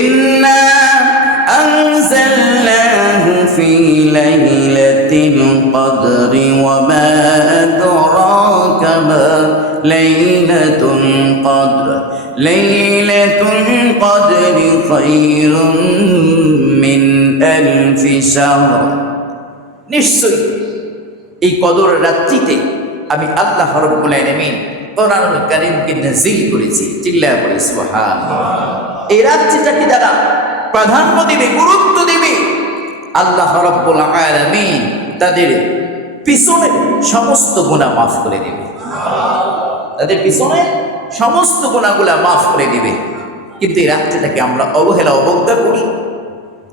ইন্না আনজালনাহু ফি লাইলাতিল কদরি ওয়া মা আদরাকা মা লাইলাতুল কদর লাইলাতুল কদরি খায়রুম মিন আলফি শাহর। নিশ্চয়ই এই কদর রাত্রিতে আমি আল্লাহ রাব্বুল আলামিন কোরআনুল কারীমকে নাযিল করেছি। চিল্লায়া বলি সুবহানাল্লাহ। এই রাত্রিটাকে যারা প্রাধান্য দিবে, গুরুত্ব দিবে, আল্লাহ রাব্বুল আলামিন তাদের পিছনে সমস্ত গুনাহ মাফ করে দিবে। তাদের পিছনে সমস্ত গুনাহগুলা মাফ করে দিবে। কিন্তু এই রাত্রিটাকে আমরা অবহেলা অবজ্ঞা করি,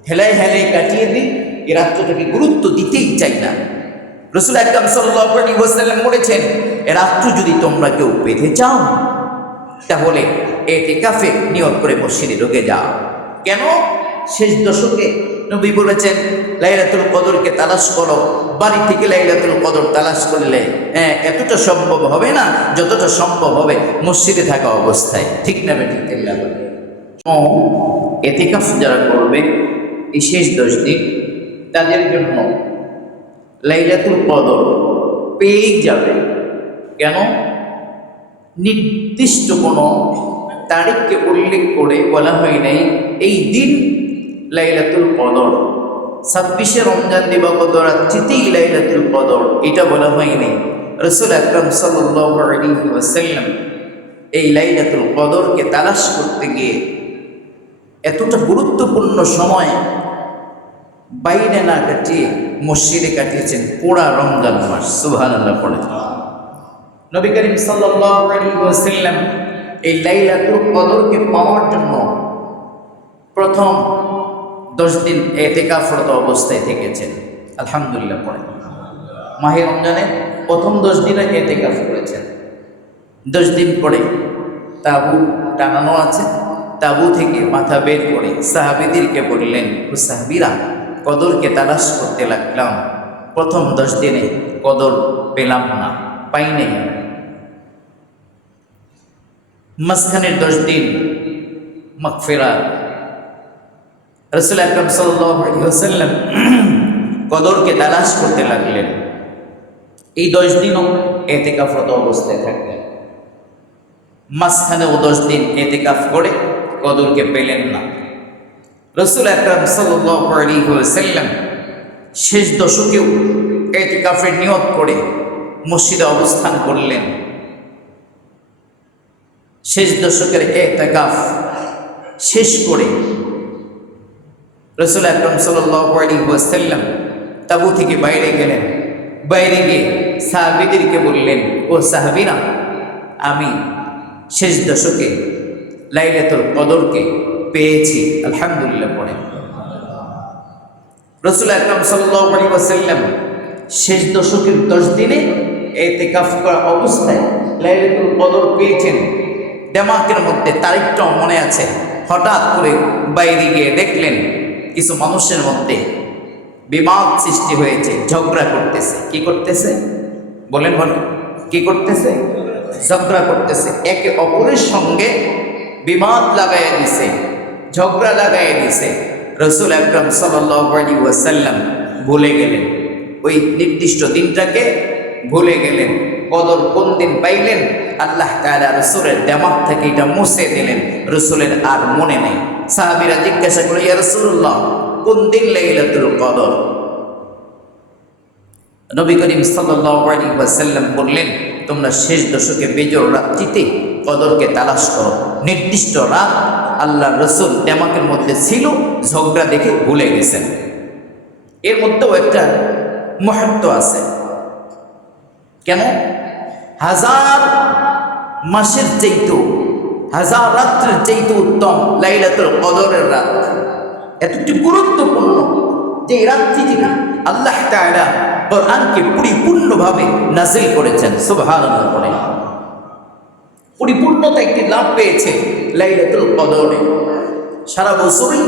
হেলায় হেলায় কাটিয়ে দিই, এই রাত্রিটাকে গুরুত্ব দিতেই চাই না। রাসূল আকরাম সাল্লাল্লাহু আলাইহি ওয়াসাল্লাম বলেছেন, এই রাত্রি যদি তোমরা কেউ পেতে চাও তাহলে ইতিকাফে নিয়ত করে মসজিদে ঢুকে যাও। কেন? শেষ দশকে নবী বলেছেন লাইলাতুল কদরকে তালাশ করো। বাড়ি থেকে লাইলাতুল কদর তালাশ করলে এতটা সম্ভব হবে না যতটা সম্ভব হবে মসজিদে থাকা অবস্থায়। ঠিক না বেঠিক? ইতিকাফ যারা করবে এই শেষ 10 দিন, তাদের জন্য লাইলাতুল কদর পেয়েই যাবে। কেন? নির্দিষ্ট কোনো তারিখকে উল্লেখ করে বলা হয় নাই এই দিন লাইলাতুল কদর, 26শে রমজান দিবাগত রাত্রিতেই লাইলাতুল কদর, এটা বলা হয়নি। রাসূল আকরাম সাল্লাল্লাহু আলাইহি ওয়াসাল্লাম এই লাইলাতুল কদরকে তালাশ করতে গিয়ে এতটা গুরুত্বপূর্ণ সময় বাইরে না কাটিয়ে মসজিদে কাটিয়েছেন পুরা রমজান মাস। সুবহানাল্লাহ পড়ে। নবী করিম সাল্লাল্লাহু আলাইহি ওয়াসাল্লাম এই লাইলাতুল কদরকে পাওয়ার জন্য প্রথম 10 দিন ইতিকাফরত অবস্থায় থেকেছেন। আলহামদুলিল্লাহ পড়ে। মাহে রমজানে প্রথম 10 দিনে ইতিকাফ করেছেন। 10 দিন পরে তাবু টানানো আছে, তাবু থেকে মাথা বের করে সাহাবীদেরকে বললেন, ও সাহাবীরা, কদরকে তালাশ করতে লাগলাম, প্রথম 10 দিনে কদর পেলাম না, পাই নাই। মাঝখানের 10 দিন মাগফিরাত, রাসূল আকরাম সাল্লাল্লাহু আলাইহি ওয়াসাল্লাম কদরকে তালাশ করতে লাগলেন। এই 10 দিনও ইতিকাফরত অবস্থায় থাকলেন। মাঝখানেও 10 দিন ইতিকাফ করে কদরকে পেলেন না। রাসূল আকরাম সাল্লাল্লাহু আলাইহি ওয়াসাল্লাম শেষ দশকেও ইতিকাফের নিয়ত করে মসজিদে অবস্থান করলেন। শেষ দশকের ইতিকাফ শেষ করে রাসূল আকরাম সাল্লাল্লাহু আলাইহি ওয়াসাল্লাম তাবু থেকে বাইরে গেলেন। বাইরে গিয়ে সাহাবীদেরকে বললেন, ও সাহাবীরা, আমি শেষ দশকে লাইলাতুল কদরকে পেয়েছি। আলহামদুলিল্লাহ পড়ে। রাসূল আকরাম সাল্লাল্লাহু আলাইহি ওয়াসাল্লাম শেষ দশকের 10 দিনে ইতিকাফ করা অবস্থায় লাইলাতুল কদর পেয়েছেন। দিমাগের মধ্যে তারিখটাও মনে আছে। হঠাৎ করে বাইরে গিয়ে দেখলেন কিছু মানুষের মধ্যে বিবাদ সৃষ্টি হয়েছে, ঝগড়া করতেছে। কি করতেছে? বলেন বলেন, কি করতেছে? ঝগড়া করতেছে। একে অপরের সঙ্গে বিবাদ লাগাইয়া দিছে, ঝগড়া লাগাইয়া দিছে। রাসূল আকরাম সাল্লাল্লাহু আলাইহি ওয়াসাল্লাম ভুলে গেলেন, ওই নির্দিষ্ট দিনটাকে ভুলে গেলেন। কদর কোন দিন পাইলেন আল্লাহ তাআলা রাসূলের দিমাগ থেকে এটা মুছে দিলেন। রাসূলের আর মনে নেই। সাহাবীরা জিজ্ঞাসা করলেন, ইয়া রাসূলুল্লাহ, কোন দিন লাইলাতুল কদর? নবী করিম সাল্লাল্লাহু আলাইহি ওয়াসাল্লাম বললেন, তোমরা শেষ দশকে বেজোর রাত্রিতে কদরকে তালাশ করো। নির্দিষ্ট রাত আল্লাহ রাসূল দিমাগের মধ্যে ছিল, ঝগড়া দেখে ভুলে গেছেন। এর মধ্যেও একটা মুহূর্ত আছে। কেন? 1000 মাসের চাইতেও, 1000 রাত্রের চাইতে উত্তম লাইলাতুল কদরের রাত। এতটি গুরুত্বপূর্ণ যে রাত্রিটি আল্লাহ তাআলা কোরআনকে পরিপূর্ণভাবে নাযিল করেছেন। সুবহানাল্লাহ পড়ে। পরিপূর্ণতা একটি লাভ পেয়েছে লাইলাতুল কদরে। সারা বছরই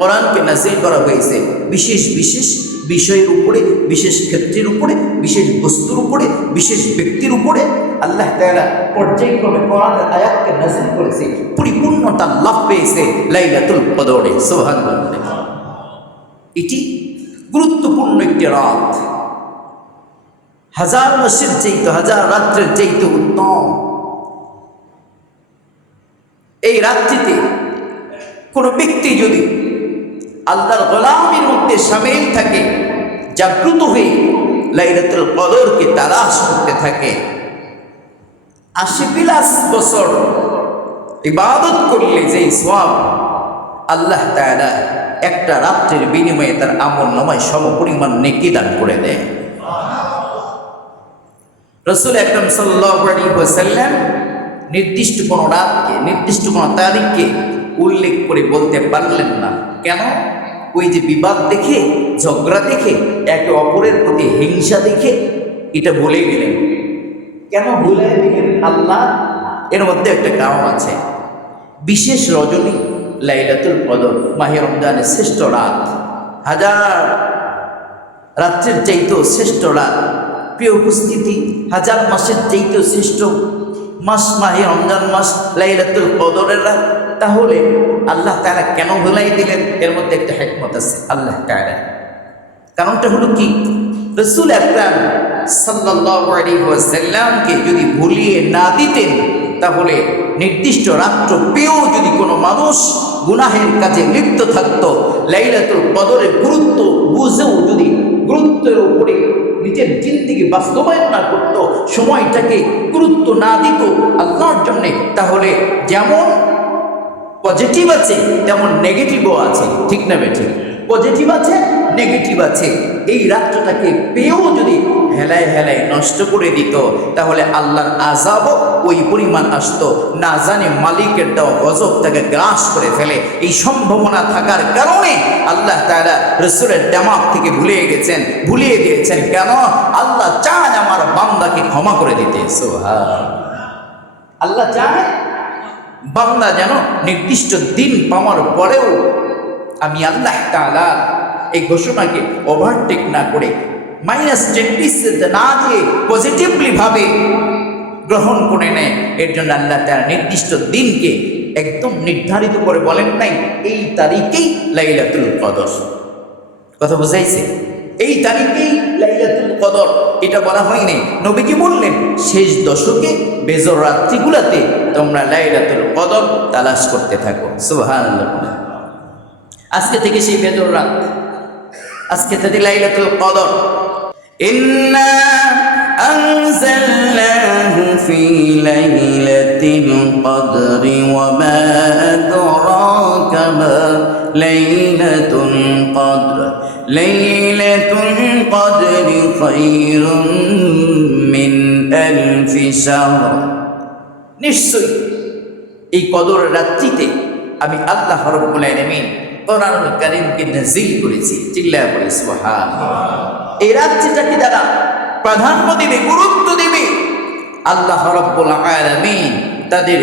কোরআনকে নাযিল করা হয়েছে বিশেষ বিশেষ বিষয়ের উপরে, বিশেষ ক্ষেত্রের উপরে, বিশেষ বস্তুর উপরে, বিশেষ ব্যক্তির উপরে আল্লাহ তাআলা পর্যায়ক্রমে কোরআনের আয়াতকে নাযিল করেছে, পরিপূর্ণতা লাভ পেয়েছে লাইলাতুল কদরে। সুবহানাল্লাহ। এটি গুরুত্বপূর্ণ একটি রাত, হাজার মাসের চাইতে, হাজার রাত্রের চাইতে উত্তম। এই রাত্রিতে কোনো ব্যক্তি যদি আল্লাহর গোলামির মধ্যে শামিল থাকে, জাগ্রত হয়ে লাইলাতুল কদরকে তালাশ করতে থাকে, ৮০ বছর ইবাদত করলে যেই সওয়াব আল্লাহ তাআলা একটা রাত্রির বিনিময়ে তার আমলনামায় সমপরিমাণ নেকি দান করে দেয়। রাসূল আকরাম সাল্লাল্লাহু আলাইহি ওয়াসাল্লাম নির্দিষ্ট কোনো রাতকে, নির্দিষ্ট কোনো তারিখকে উল্লেখ করে বলতে পারলেন না। কেন? ওই যে বিবাদ দেখে, ঝগড়া দেখে, একে অপরের প্রতি হিংসা দেখে এটা বলে গেলেন। কেন ভুলে দিলেন আল্লাহ? এর মধ্যে একটা কারণ আছে। বিশেষ রজনী লাইলাতুল কদর, মাহে রমজানের শ্রেষ্ঠ রাত, হাজার রাত্রের চাইতেও শ্রেষ্ঠ রাত। প্রিয় উপস্থিতি, হাজার মাসের চাইতেও শ্রেষ্ঠ মাস মাহে রমজান মাস, লাইলাতুল কদরের রাত। তাহলে আল্লাহ তাআলা কেন ভুলাই দিলেন? এর মধ্যে একটা হিকমত আছে আল্লাহ তাআলা। কারণটা হলো কি, রাসূল আকরাম সাল্লাল্লাহু আলাইহি ওয়াসাল্লামকে যদি ভুলিয়ে না দিতেন, তাহলে নির্দিষ্ট রাত্র পেয়েও যদি কোনো মানুষ গুনাহের কাজে লিপ্ত থাকতো, লাইলাতুল কদরের গুরুত্ব বুঝেও যদি গুরুত্বের উপরে নিজের জিন্দেগি বাস্তবায়ন না করতো, সময়টাকে গুরুত্ব না দিত আল্লাহর জন্যে, তাহলে যেমন পজিটিভ আছে তেমন নেগেটিভও আছে। ঠিক না বেঠিক? পজিটিভ আছে, নেগেটিভ আছে। এই রাত্রটাকে পেয়েও যদি হেলায় হেলায় নষ্ট করে দিত, তাহলে আল্লাহর আযাবও ওই পরিমাণ আসতো, না জানে মালিকের দেওয়া গজব তাকে গ্রাস করে ফেলে। এই সম্ভাবনা থাকার কারণে আল্লাহ তাআলা রাসূলের দিমাগ থেকে ভুলিয়ে দিয়েছেন। কেন? আল্লাহ চান আমার বান্দাকে ক্ষমা করে দিতে। সুবহানাল্লাহ। আল্লাহ চায় বান্দা যেন নির্দিষ্ট দিন পাওয়ার পরেও আমি আল্লাহ তাআলা এই ঘোষণাকে ওভারটেক না করে, -10 না দিয়ে পজিটিভলি ভাবে গ্রহণ করে নেয়। এর জন্য আল্লাহ তাআলা নির্দিষ্ট দিনকে একদম নির্ধারিত করে বলেন নাই এই তারিখেই লাইলাতুল কদর। কথা বুঝাইছে? এই তারিখেই লাইলাতুল কদর এটা বলা হয়নি। নবীজি বললেন শেষ দশকে বেজর রাত্রিগুলোতে তোমরা লাইলাতুল কদর তালাশ করতে থাকো। সুবহানাল্লাহ। আজকে থেকে সেই বেজর রাত, আজকে থেকে লাইলাতুল কদর। ইন্না আনজালনাহু ফি লাইলাতিল কদরি ওয়া মা আদরাকা মা লাইলাতুল কদর লাইলাতুল কদরি খায়রুম মিন আলফি শাহর। নিশ্চয়ই এই কদর রাত্রিতে আমি আল্লাহ রাব্বুল আলামিন কোরআনুল কারীমকে নাযিল করেছি। চিল্লায়া বলি সুবহানাল্লাহ। এই রাত্রিটাকে যারা প্রাধান্য দিবে, গুরুত্ব দিবে, আল্লাহ রাব্বুল আলামিন তাদের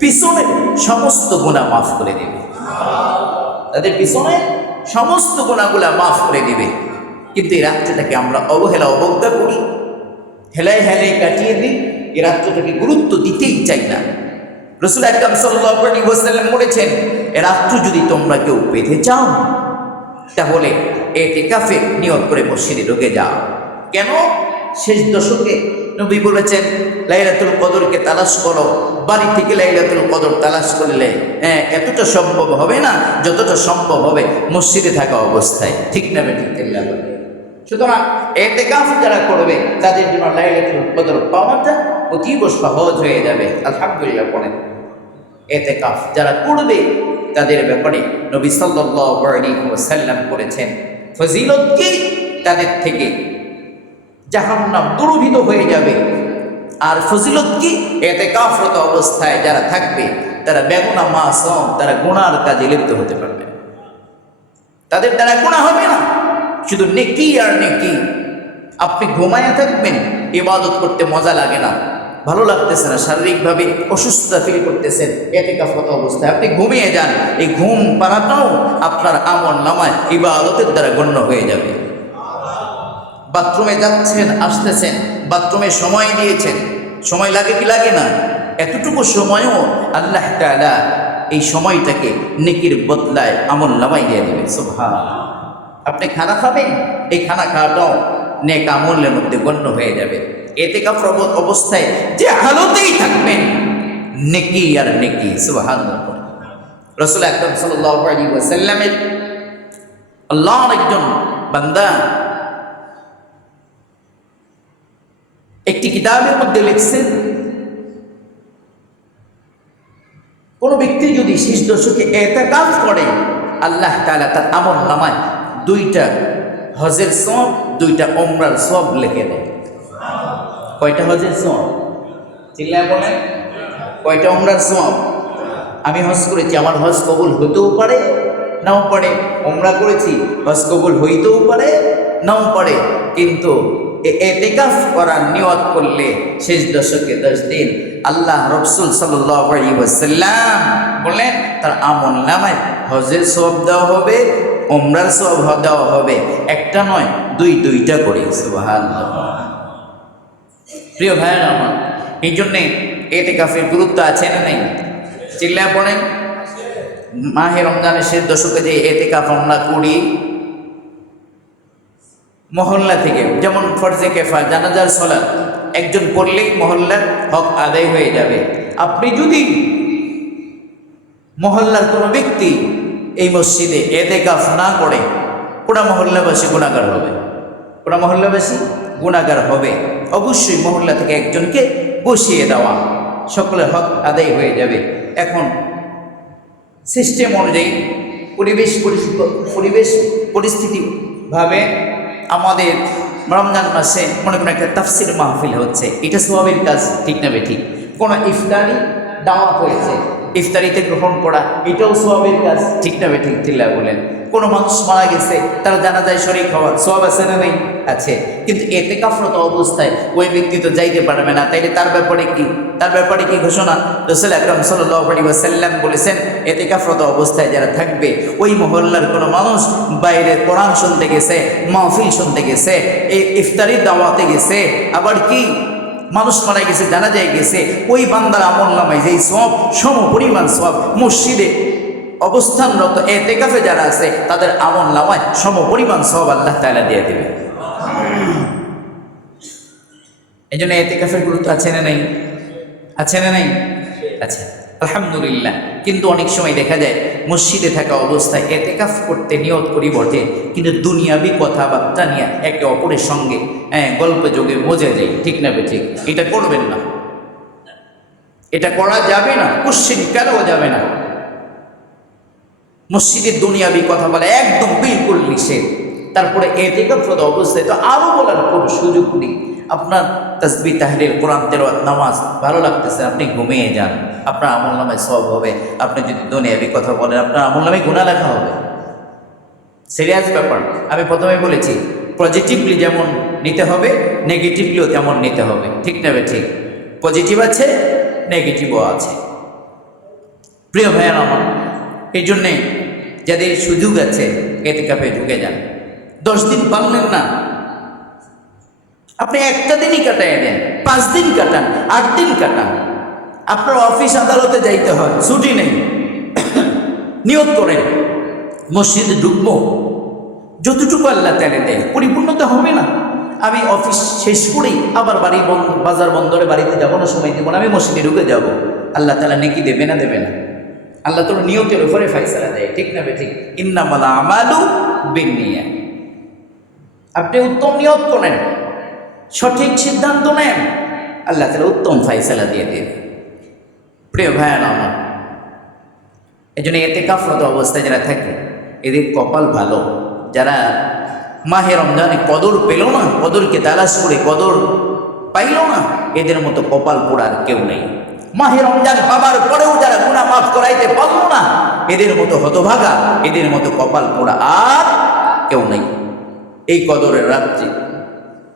পিছনে সমস্ত গুনাহ মাফ করে দিবে। তাদের পিছনে সমস্ত গুনাহগুলা মাফ করে দিবে। কিন্তু এই রাত্রিটাকে আমরা অবজ্ঞা করি, হেলায় হেলায় কাটিয়ে দিই। এই রাত্রিটাকে গুরুত্ব দিতেই চাই না। রাসূল আকরাম সাল্লাল্লাহু আলাইহি ওয়াসাল্লাম বলেছেন, এ রাত্রি যদি তোমরা কেউ পেতে চাও, তাহলে ইতিকাফে নিয়ত করে মসজিদে ঢুকে যাও। কেন? শেষ দশকে নবী বলেছেন লাইলাতুল কদরকে তালাশ করো। বাড়ি থেকে লাইলাতুল কদর তালাশ করলে এতটা সম্ভব হবে না যতটা সম্ভব হবে মসজিদে থাকা অবস্থায়। ঠিক না বেঠিক? সুতরাং ইতিকাফ যারা করবে তাদের জন্য লাইলাতুল কদর পাওয়াটা অতীব সহজ হয়ে যাবে। আলহামদুলিল্লাহ পড়েন। ইতিকাফ যারা করবে তাদের ব্যাপারে নবী সাল্লাল্লাহু আলাইহি ওয়াসাল্লাম করেছেন ফজিলত কি, তাদের থেকে জাহান্নাম দূরীভূত হয়ে যাবে। আর ফজিলত কি, ইতিকাফরত অবস্থায় যারা থাকবে তারা বেগুনা মাসুম, তারা গুনার কাজে লিপ্ত হতে পারবে, তাদের দ্বারা গুনাহ হবে না, শুধু নেকি আর নেকি। আপনি ঘুমায়া থাকবেন, ইবাদত করতে মজা লাগে না, ভালো লাগতেছে না, শারীরিকভাবে অসুস্থতা ফিল করতেছেন, ইতিকাফরত অবস্থায় আপনি ঘুমিয়ে যান। এই ঘুম পাড়াটাও আপনার আমল নামায় ইবাদতের দ্বারা গণ্য হয়ে যাবে। বাথরুমে যাচ্ছেন, আসতেছেন, বাথরুমে সময় দিয়েছেন, সময় লাগে কি লাগে না? এতটুকু সময়ও আল্লাহ তাআলা এই সময়টাকে নেকির বদলায় আমল নামায় দিয়ে দেবে। সুবহানাল্লাহ। আপনি খানা খাবেন, এই খানা খাওয়াটাও নেক আমলের মধ্যে গণ্য হয়ে যাবে। ইতিকাফ অবস্থায় যে হালতেই থাকবেন নেকি আর নেকি। সুবহানাল্লাহ। রাসূল আকরাম সাল্লাল্লাহু আলাইহি ওয়াসাল্লামের আল্লাহর একজন বান্দা একটি কিতাবের মধ্যে লিখছেন, কোন ব্যক্তি যদি শেষ দশকে ইতিকাফ করে আল্লাহ তাআলা তার আমল নামায় 2টা হজের সওয়াব 2টা উমরার সওয়াব লিখে দেয়। কয়টা হজের সওয়াব? চিল্লায় বলেন, কয়টা উমরার সওয়াব? আমি হজ করেছি, আমার হজ কবুল হতেও পারে নাও পারে। উমরা করেছি, হজ কবুল হইতেও পারে নাও পারে। কিন্তু ইতিকাফ করার নিয়ত করলে শেষ দশকে 10 দিন আল্লাহ রাসূল সাল্লাল্লাহু আলাইহি ওয়াসাল্লাম বলেন তার আমল নামায় হজের সওয়াব দেওয়া হবে, উমরার সওয়াব দেওয়া হবে। একটা নয়, 2টা করে। সুবহানাল্লাহ। প্রিয় ভাইরা আমার, এই জন্যে ইতিকাফের গুরুত্ব আছে না নাই? চিল্লায় পড়েন। মাহে রমজানের শেষ দশকে যে ইতিকাফ আমরা করি মহল্লা থেকে, যেমন ফরজে কিফায়া জানাজার সালাত একজন পড়লেই মহল্লার হক আদায় হয়ে যাবে। আপনি যদি মহল্লার কোনো ব্যক্তি এই মসজিদে ইতিকাফ না করে, পুরা মহল্লাবাসী গুনাহগার হবে। পুরা মহল্লাবাসী গুনাহগার হবে। অবশ্যই মহল্লা থেকে একজনকে বসিয়ে দেওয়া, সকলের হক আদায় হয়ে যাবে। এখন সিস্টেম অনুযায়ী পরিবেশ পরিস্থিতিভাবে আমাদের রমজান মাসে মনে কোনো একটা তাফসির মাহফিল হচ্ছে, এটা সওয়াবের কাজ, ঠিক না ঠিক? কোনো ইফতারি দাওয়াত হয়েছে, ইফতারিতে গ্রহণ করা, এটাও সওয়াবের কাজ, ঠিক না ঠিক? চিল্লা বলেন। কোনো মানুষ মারা গেছে, তার জানাজায় শরীক হওয়ার সওয়াব আছে না নেই? আছে। কিন্তু ইতিকাফরত অবস্থায় ওই ব্যক্তি তো যাইতে পারবে না, তাইলে তার ব্যাপারে কি? তার ব্যাপারে কি ঘোষণা? রাসূল আকরাম সাল্লাল্লাহু আলাইহি ওয়াসাল্লাম বলেছেন, ইতিকাফরত অবস্থায় যারা থাকবে, ওই মহল্লার কোনো মানুষ বাইরে কোরআন শুনতে গেছে, মাহফিল শুনতে গেছে, এই ইফতারির দাওয়াতে গেছে, আবার কি মানুষ মারা গেছে, জানাজায় গেছে, ওই বান্দার আমল নামায় যেই সওয়াব, সমপরিমাণ সওয়াব মুসজিদে অবস্থানরত ইতিকাফে যারা আছে তাদের আমল নামায় সমপরিমাণ সওয়াব আল্লাহ তাআলা দিয়ে দেবে। এই জন্য ইতিকাফের গুরুত্ব আছে না নাই? আছে না নাই? আচ্ছা, আলহামদুলিল্লাহ। কিন্তু অনেক সময় দেখা যায় মসজিদে থাকা অবস্থায় ইতিকাফ করতে নিয়ত করি বটে, কিন্তু দুনিয়াবি কথাবার্তা নিয়ে একে অপরের সঙ্গে গল্পে যোগে মজে যাই, ঠিক না ঠিক? এটা করবেন না, এটা করা যাবে না, কোশ্চিন কেন যাবে না। মসজিদের দুনিয়াবি কথা বলে একদম বিলকুল নিষেধ। তারপরে ইতিকাফরত অবস্থায় তো আরও বলার কোনো সুযোগ নেই। আপনার তাসবিহ তাহলিল কোরআন তেলাওয়াত নামাজ ভালো লাগতেছে, আপনি ঘুমিয়ে যান, আপনার আমল নামায় সওয়াব হবে। আপনি যদি দুনিয়াবি কথা বলেন, আপনার আমল নামায় গুনাহ লেখা হবে। সিরিয়াস ব্যাপার। আমি প্রথমেই বলেছি, পজিটিভলি যেমন নিতে হবে, নেগেটিভলিও তেমন নিতে হবে, ঠিক না ঠিক? পজিটিভ আছে, নেগেটিভও আছে। প্রিয় ভাইয়ের আমার, এই জন্যে যাদের সুযোগ আছে ইতিকাফে ঢুকে যান। 10 দিন পারলেন না, আপনি একটা দিনই কাটায় দেন, 5 দিন কাটান, 8 দিন কাটান। আপনার অফিস আদালতে যাইতে হয়, ছুটি নেই, নিয়ত করেন মসজিদে ঢুকবো, যতটুকু আল্লাহ তাআলা দেয়, পরিপূর্ণতা হবে না। আমি অফিস শেষ করেই আবার বাড়ি বাজার বন্দরে বাড়িতে যাবো না, সময় দেবো না, আমি মসজিদে ঢুকে যাব, আল্লাহ তাআলা নেকি দেবে না? দেবে না। আল্লাহ তোর নিয়তের উপরে ফয়সালা দেয়, ঠিক না ঠিক? ইন্নামাল আমালু বিন্নিয়াত। আপনি উত্তম নিয়ত করেন, সঠিক সিদ্ধান্ত নেন, আল্লাহ তাআলা উত্তম ফয়সালা দিয়ে দেন। প্রিয় ভাইয়েরা আমার, এই জন্য ইতিকাফরত অবস্থায় যারা থাকে এদের কপাল ভালো। যারা মাহে রমজানে কদর পেল না, কদরকে তালাশ করে কদর পাইল না, এদের মতো কপাল পোড়ার কেউ নেই। মাহে রমজান পাবার পরেও যারা গুনাহ মাফ করাইতে পারল না, এদের মতো হতভাগা, এদের মতো কপাল পোড়া আর কেউ নেই। এই কদরের রাত্রি,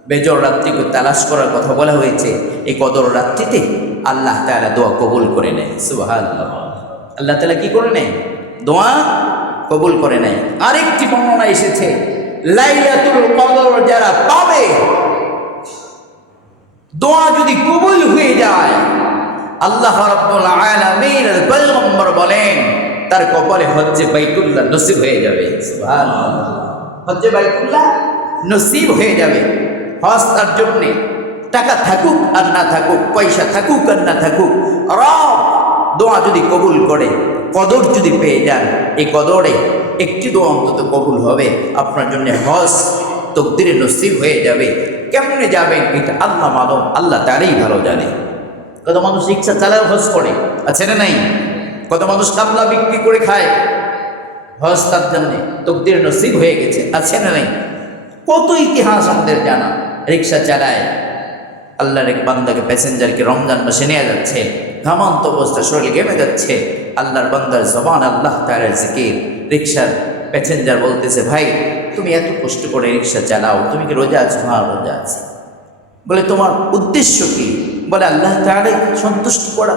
বেজর রাত্রিকে তালাশ করার কথা বলা হয়েছে। এই কদর রাত্রিতে আল্লাহ তাআলা দোয়া কবুল করে নেয়। সুবহানাল্লাহ। আল্লাহ তাআলা কি করে নেয়? দোয়া কবুল করে নেয়। আরেকটি বর্ণনা এসেছে, লাইলাতুল কদর যারা পাবে দোয়া যদি কবুল হয়ে যায়, আল্লাহ রাব্বুল আলামিনের পয়গম্বর বলেন তার কপালে হজ্জে বাইতুল্লাহ নসিব হয়ে যাবে। সুবহানাল্লাহ, হজ্জে বাইতুল্লাহ নসিব হয়ে যাবে। হজ তার জন্যে টাকা থাকুক আর না থাকুক, পয়সা থাকুক আর না থাকুক, রব দোয়া যদি কবুল করে, কদর যদি পেয়ে যান, এই কদরে একটি দোয়া অন্তত কবুল হবে আপনার জন্য, হজ তকদিরে নসিব হয়ে যাবে। কেমনে যাবেন এটা আল্লাহ মালুম, আল্লাহ তারই ভালো জানে। কত মানুষ রিক্সা চালায় হজ করে, আছে না নাই? কত মানুষ কামলা বিক্রি করে খায়, হজ তার জন্যে তকদিরে নসিব হয়ে গেছে, আছে না নাই? কত ইতিহাস আমাদের জানা। রিক্সা চালায়, আল্লাহর এক বান্দাকে, প্যাসেঞ্জারকে রমজান মাসে নিয়ে যাচ্ছে, ঘামান্ত অবস্থা, শরীর ঘেমে যাচ্ছে, আল্লাহর বান্দার জবান আল্লাহ তাআলার জিকির। রিক্সার প্যাসেঞ্জার বলতেছে, ভাই তুমি এত কষ্ট করে রিক্সা চালাও, তুমি কি রোজা আছো? হ্যাঁ রোজা আছি। বলে তোমার উদ্দেশ্য কি? বলে আল্লাহ তাআলাকে সন্তুষ্ট করা।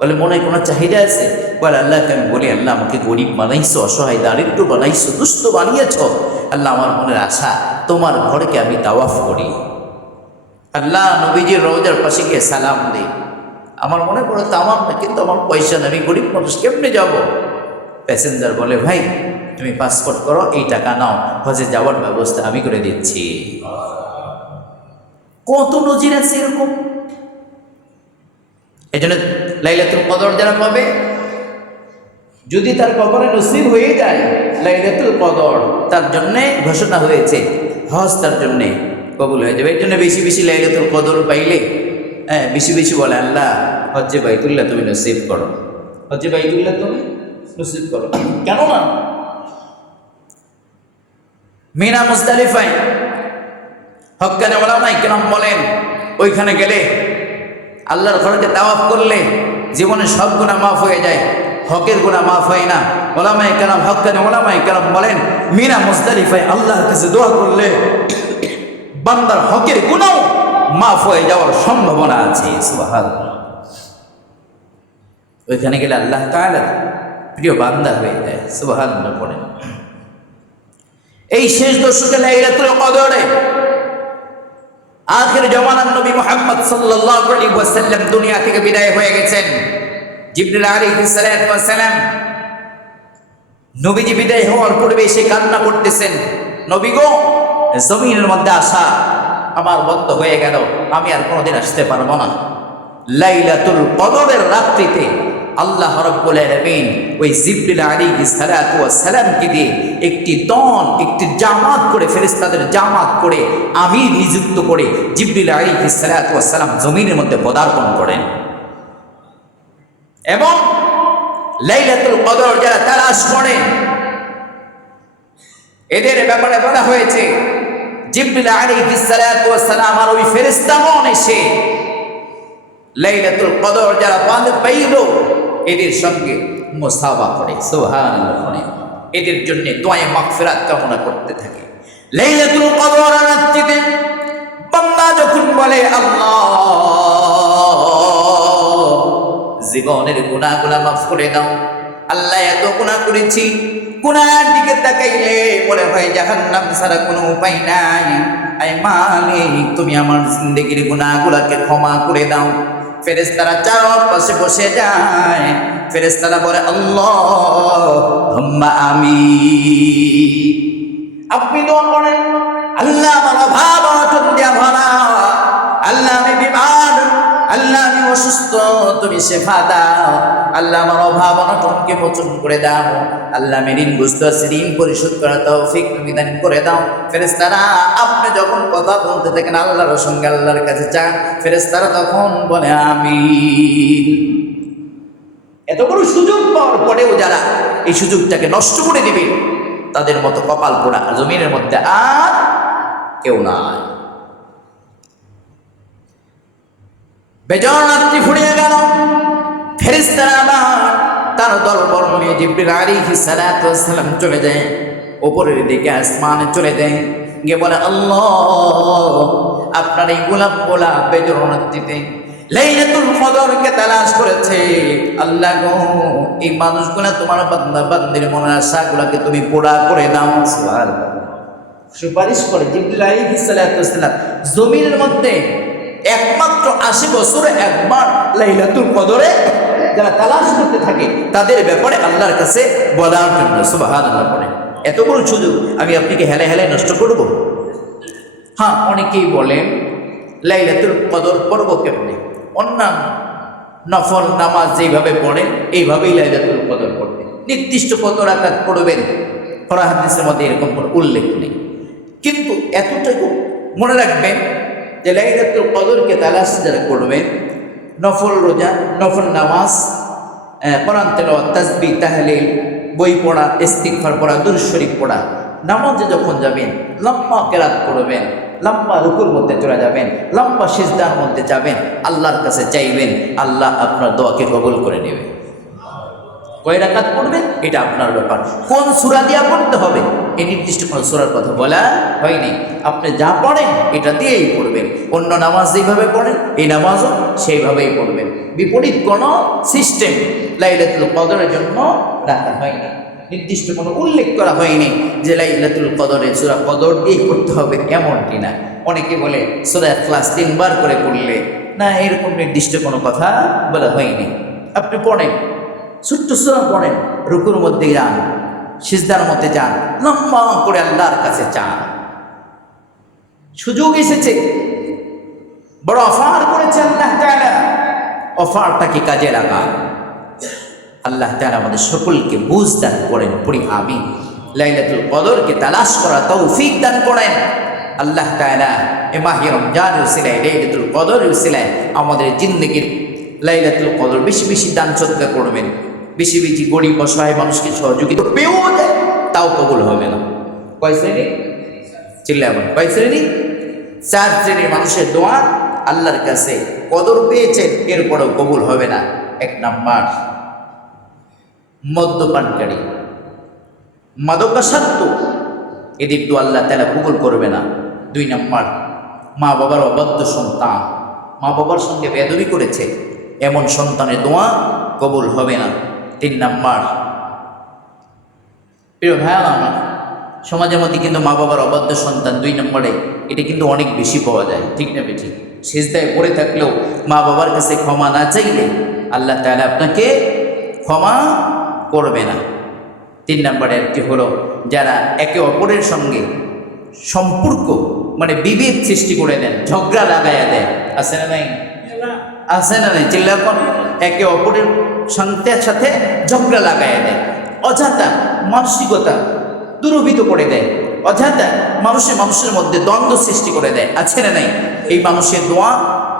বলে মনে কোনো চাহিদা আছে? বলে আল্লাহকে আমি বলি, আল্লাহ আমাকে গরিব বানাইছো, অসহায় দারিদ্র বানাইছো, দুস্থ বানিয়েছ, আল্লাহ আমার মনের আশা তোমার ঘরকে আমি তাওয়াফ করি, আল্লাহ নবীজির রওজার পাশে গিয়ে সালাম দিই। আমার মনে পড়ে তো আমার না, কিন্তু আমার পয়সা নেই, আমি গরিব মানুষ, কেমনে যাব? প্যাসেঞ্জার বলে, ভাই তুমি পাসপোর্ট করো, এই টাকা নাও, হজে যাওয়ার ব্যবস্থা আমি করে দিচ্ছি। কত নজির আছে এরকম। এই জন্য লাইলাতুল কদর যারা পাবে, যদি তার কবরে নসিব হয়ে যায় লাইলাতুল কদর, তার জন্যে ঘোষণা হয়েছে, হজ তার জন্যে কবুল হয়ে যাবে। এই জন্য বেশি বেশি লাইলাতুল কদর পাইলে, হ্যাঁ বেশি বেশি বলে, আল্লাহ হজ্জে বাইতুল্লাহ তুমি নসিব করো, হজ্জে বাইতুল্লাহ তুমি নসিব করো। কেননা মিনা মুজদালিফায় হক্কানে ওলামায়ে কেরাম বলেন, ওইখানে গেলে আল্লাহর ঘরেতে তাওয়াফ করলে জীবনের সব গুনাহ মাফ হয়ে যায়, হকের গুনাহ মাফ হয় না। ওলামায়ে কেরাম, হক্কানে ওলামায়ে কেরাম বলেন, মিনা মুজদালিফায় আল্লাহর কাছে দোয়া করলে বান্দার হকের গুনাহ মাফ হয়ে যাওয়ার সম্ভাবনা আছে। সুবহানাল্লাহ, ওইখানে গেলে আল্লাহ তাআলা প্রিয় বান্দা হয়ে যায়। সুবহানাল্লাহ পড়েন। এই শেষ দশকে লাইলাতুল কদরে আখির জামানার নবী মুহাম্মদ সাল্লাল্লাহু আলাইহি ওয়াসাল্লাম দুনিয়া থেকে বিদায় হয়ে গেছেন। জিবরিল আলাইহিস সালাতু ওয়াস সালাম নবীজি বিদায় হওয়ার পূর্বে এসে কান্না করতেছেন, নবী গো, জমিনের মধ্যে আসা আমার বন্ধ হয়ে গেল, আমি আর কোনোদিন আসতে পারবো না। লাইলাতুল কদরের রাত্রিতে আল্লাহ রাব্বুল আলামিন ওই জিবরিল আলাইহিস সালাতু ওয়াস সালামকে দিয়ে একটি দল, একটি জামাত করে, ফেরেশতাদের জামাত করে, আমির নিযুক্ত করে জিবরিল আলাইহিস সালাতু ওয়াস সালাম জমিনের মধ্যে পদার্পণ করেন। এবং লাইলাতুল কদর যারা তালাশ করেন, এদের ব্যাপারে বলা হয়েছে জিবরিল আলাইহিস সালাতু ওয়াস সালাম আর ওই ফেরেশতাগণ এসে লাইলাতুল কদর যারা পাইল এদের সঙ্গে মুসাফা করে, সুবহানাল্লাহ, এদের জন্য দোয়ায়ে মাগফিরাত কামনা করতে থাকে। লাইলাতুল কদর রাত্রিতে বান্দা যখন বলে, আল্লাহ জীবনের গুনাহগুলো মাফ করে দাও, আল্লাহ এত গুনাহ করেছি, গুনাহের দিকে তাকাইলে মনে হয় জাহান্নাম ছাড়া কোনো উপায় নাই, আয় মালিক তুমি আমার জিন্দেগির গুনাহগুলোকে ক্ষমা করে দাও। ফেরেশতারা চারপাশে বসে যায়, ফেরেশতারা বলে, আল্লাহুম্মা আমিন। আপনি দোয়া করেন, আল্লাহ আমার অভাব অনটন দিয়া ভরা, আল্লাহ আমি বিমার, আল্লাহ আমি অসুস্থ, তুমি শেফা দাও, আল্লাহ আমার অভাব অনটনকে মোচন করে দাও, আল্লাহ আমি ঋণগ্রস্ত আছি, ঋণ পরিশোধ করার তৌফিক তুমি দান করে দাও। ফেরেশতারা আপনি যখন কথা বলতে থাকেন আল্লাহর সঙ্গে, আল্লাহর কাছে চান, ফেরেশতারা তখন বলে আমিন। এত বড় সুযোগ পাওয়ার পরেও যারা এই সুযোগটাকে নষ্ট করে দিবে, তাদের মতো কপাল পোড়া জমিনের মধ্যে আর কেউ নাই। বেজর রাত্রি ফুরিয়ে গেল, ফেরেশতারা আবার তার দলবল নিয়ে জিবরিল আলাইহিস সালাতু ওয়াস সালাম চলে যায়, উপরের দিকে আসমানে চলে যায়, গিয়ে বলে, আল্লাহ আপনার এই গোলাপগুলা বেজর রাত্রিতে লাইলাতুল কদরকে তালাশ করেছে, আল্লাহ গো এই মানুষগুলা তোমার বান্দা বান্দির মনের আশাগুলাকে তুমি পুরা করে দাও। সুবহানাল্লাহ, সুপারিশ করে জিবরিল আলাইহিস সালাতু ওয়াস সালাম জমিনের মধ্যে একমাত্র 80 বছরে একবার লাইলাতুল কদরে যারা তালাশ করতে থাকে তাদের ব্যাপারে আল্লাহর কাছে বলার জন্য সুবহানাল্লাহ পড়ে। এত বড় সুযোগ আমি আপনাকে হেলে হেলে নষ্ট করব? হ্যাঁ, অনেকেই বলেন লাইলাতুল কদর পড়ব কেমনে? অন্যান্য নফল নামাজ যেভাবে পড়েন এইভাবেই লাইলাতুল কদর পড়বেন। নির্দিষ্ট কত রাকাত পড়বেন কোরআন হাদিসের মধ্যে এরকম কোনো উল্লেখ নেই। কিন্তু এতটুকু মনে রাখবেন যে লাইলাতুল কদরকে তালাশ যারা করবেন, নফল রোজা, নফল নামাজ, কোরআন তেলাওয়াত, তাসবিহ, তাহলিল, বই পড়া, ইস্তিগফার পড়া, দুরূদ শরীফ পড়া, নামাজে যখন যাবেন লম্বা কেরাত পড়বেন, লম্বা রুকুর মধ্যে চলে যাবেন, লম্বা সিজদার মধ্যে যাবেন, আল্লাহর কাছে চাইবেন, আল্লাহ আপনার দোয়াকে কবুল করে নেবে। কয় রাকাত পড়বেন এটা আপনার ব্যাপার। কোন সূরা দিয়া পড়তে হবে এই নির্দিষ্ট কোনো সূরার কথা বলা হয়নি। আপনি যা পড়েন এটা দিয়েই পড়বেন। অন্য নামাজ যেভাবে পড়েন এই নামাজও সেইভাবেই পড়বেন। বিপরীত কোনো সিস্টেম লাইলাতুল কদরের জন্য রাখা হয়নি। নির্দিষ্ট কোনো উল্লেখ করা হয়নি যে লাইলাতুল কদরে সূরা কদর দিয়েই পড়তে হবে, এমনটি না। অনেকে বলে সূরা ইখলাস 3 বার করে পড়লে, না, এরকম নির্দিষ্ট কোনো কথা বলা হয়নি। আপনি পড়েন, ছোট্ট সূরা পড়েন, রুকুর মধ্যে যান, সিজদার মধ্যে যান, লম্বা করে আল্লাহর কাছে চান। সুযোগ এসেছে, বড় অফার করেছে আল্লাহ তাআলা, অফারটাকে কাজে লাগান। আল্লাহ তাআলা আমাদের সকলকে বুঝ দান করেন, পড়ি আমিন। লাইলাতুল কদরকে তালাশ করা তৌফিক দান করেন আল্লাহ তাআলা। এ মাহে রমজানের উসিলায়, লাইলাতুল কদরের উসিলায় আমাদের জিন্দেগির লাইলাতুল কদর বেশি বেশি দান সদকা করবেন, বেশি বেশি গরিব অসহায় মানুষকে সহযোগিতা পেয়েও দেয়, তাও কবুল হবে না। কয় শ্রেণী? চিল্লাবেন, কয় শ্রেণী? 4 শ্রেণীর মানুষের দোয়া আল্লাহর কাছে কদর পেয়েছেন, এরপরেও কবুল হবে না। 1 নাম্বার মদ্যপানকারী, মাদকাসক্ত, এদের দোয়া আল্লাহ তাআলা কবুল করবে না। 2 নাম্বার মা বাবার অবাধ্য সন্তান, মা বাবার সঙ্গে বেয়াদবি করেছে, এমন সন্তানের দোয়া কবুল হবে না। 3 নাম্বার, প্রিয় ভাইয়া আমার, সমাজের মধ্যে কিন্তু মা বাবার অবাধ্য সন্তান 2 নম্বরে এটা কিন্তু অনেক বেশি পাওয়া যায়, ঠিক না বেঠিক? সিজদায় পড়ে থাকলেও মা বাবার কাছে ক্ষমা না চাইলে আল্লাহ তাআলা আপনাকে ক্ষমা করবে না। 3 নম্বরে একটি হলো যারা একে অপরের সঙ্গে সম্পর্ক মানে বিভেদ সৃষ্টি করে দেন, ঝগড়া লাগাইয়া দেয়, আছে না নাই? আছে না নাই? চিল্লাপন, একে অপরের সাথে ঝগড়া লাগাইয়া দেয়, অযথা মানসিকতা দুরভিত করে দেয়, অযথা মানুষের মধ্যে দ্বন্দ্ব সৃষ্টি করে দেয়, আছে না নাই? এই মানুষের দোয়া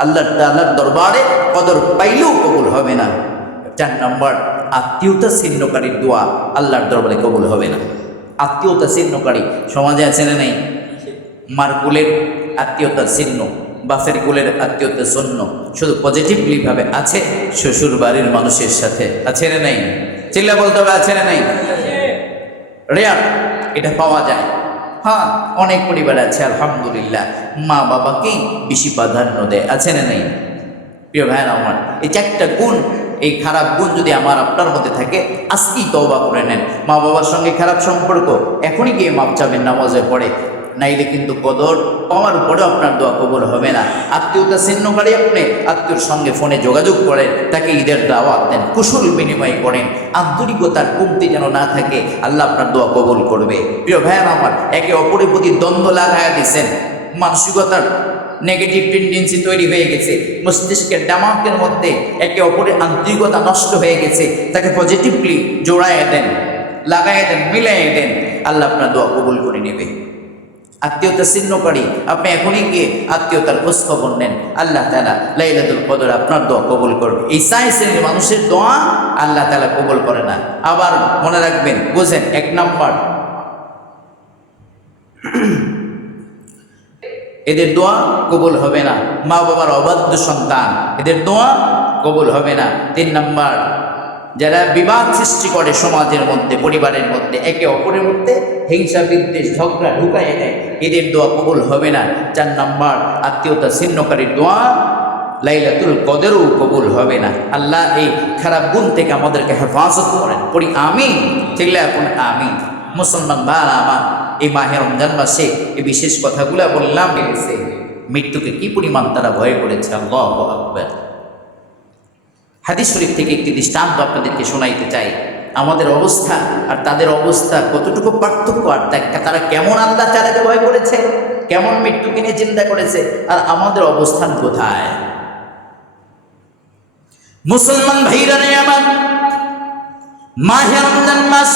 আল্লাহর দরবারে কদর পাইলেও কবুল হবে না। 4 নম্বর আত্মীয়তা ছিন্নকারীর দোয়া আল্লাহর দরবারে কবুল হবে না। আত্মীয়তা ছিন্নকারী সমাজে আছে না নাই? মার কুলের আত্মীয়তার চিহ্ন, বাপের কুলের আত্মীয়তার চিহ্ন শুধু পজিটিভলি ভাবে আছে শ্বশুর বাড়ির মানুষের সাথে, আছে না নাই? চিল্লা বলতে হবে, আছে না নাই? রেয়ার এটা পাওয়া যায়। হ্যাঁ, অনেক পরিবার আছে আলহামদুলিল্লাহ মা বাবাকেই বেশি প্রাধান্য দেয়, আছে না নাই? প্রিয় ভাইয়েরা আমার, এই 4টা গুণ, এই খারাপ গুণ যদি আমার আপনার মধ্যে থাকে আজকেই তওবা করে নেন। মা বাবার সঙ্গে খারাপ সম্পর্ক এখনই গিয়ে মাপ চাবেন নামাজে পড়ে, নাইলে কিন্তু কদর পাওয়ার পরেও আপনার দোয়া কবুল হবে না। আত্মীয়তা ছিন্নকারী, আপনি আত্মীয়র সঙ্গে ফোনে যোগাযোগ করেন, তাকে ঈদের দাওয়াত দেন, কুশল বিনিময় করেন, আন্তরিকতার কমতি যেন না থাকে, আল্লাহ আপনার দোয়া কবুল করবে। প্রিয় ভাইয়েরা আমার, একে অপরের প্রতি দ্বন্দ্ব লাগাইয়া দিয়েছেন, মানসিকতার নেগেটিভ টেন্ডেন্সি তৈরি হয়ে গেছে, মস্তিষ্কের ডামাকের মধ্যে একে অপরের আন্তরিকতা নষ্ট হয়ে গেছে, তাকে পজিটিভলি জোড়ায় দেন, লাগাই দেন, মিলাই দেন, আল্লাহ আপনার দোয়া কবুল করে নেবে। আত্মীয়তা ছিন্নকারী, আপনি এখনই গিয়ে আত্মীয়তার খোঁজ খবর নেন, আল্লাহ তাআলা লাইলাতুল কদর আপনার দোয়া কবুল করবে। এই 4 শ্রেণীর মানুষের দোয়া আল্লাহ তাআলা কবুল করে না। আবার মনে রাখবেন, বুঝেন, 1 নম্বর এদের দোয়া কবুল হবে না। মা বাবার অবাধ্য সন্তান, এদের দোয়া কবুল হবে না। 3 নম্বর যারা বিবাদ সৃষ্টি করে সমাজের মধ্যে, পরিবারের মধ্যে, একে অপরের মধ্যে হিংসা বিদ্বেষ ঝগড়া ঢুকায় দেয়, এদের দোয়া কবুল হবে না। 4 নম্বর আত্মীয়তা ছিন্নকারীর দোয়া লাইলাতুল কদরও কবুল হবে না। আল্লাহ এই খারাপ গুণ থেকে আমাদেরকে হেফাজত করেন, পড়ি আমিন। চিল্লায় এখন আমিন। মুসলমান ভাইরা আমার, এই মাহে রমজান মাসে এই বিশেষ কথাগুলো বললাম, গেছে মৃত্যুকে কি পরিমাণ তারা ভয় করেছে। আল্লাহু আকবার। হাদিস শরীফ থেকে একটি দৃষ্টান্ত আপনাদেরকে শোনাইতে চাই। আমাদের অবস্থা আর তাদের অবস্থা কতটুকু পার্থক্য, আর তারা কেমন আল্লাহ তাআলাকে ভয় করেছে, কেমন মৃত্যুকে নিয়ে চিন্তা করেছে, আর আমাদের অবস্থান কোথায়। মুসলমান ভাইরা রে আমার, মাহে রমজান মাস